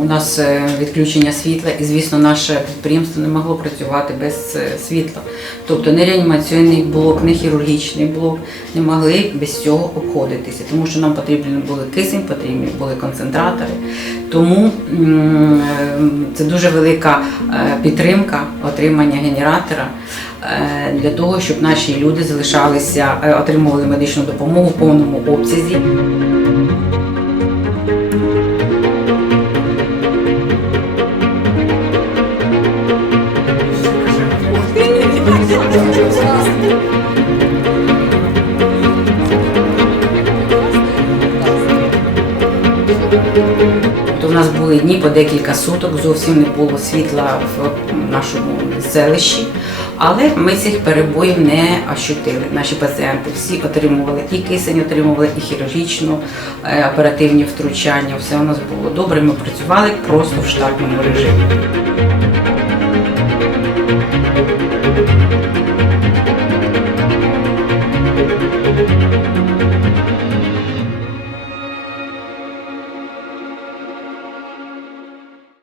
У нас е, відключення світла, і звісно, наше підприємство не могло працювати без е, світла. Тобто не реанімаційний блок, не хірургічний блок не могли без цього обходитися, тому що нам потрібні були кисень, потрібні були концентратори. Тому е, це дуже велика підтримка отримання генератора для того, щоб наші люди залишалися, отримували медичну допомогу в повному обсязі. То в нас були дні по декілька суток, зовсім не було світла в нашому селищі, але ми цих перебоїв не ощутили. Наші пацієнти всі отримували і кисень, отримували і хірургічну е, оперативні втручання. Все у нас було добре. Ми працювали просто в штатному режимі.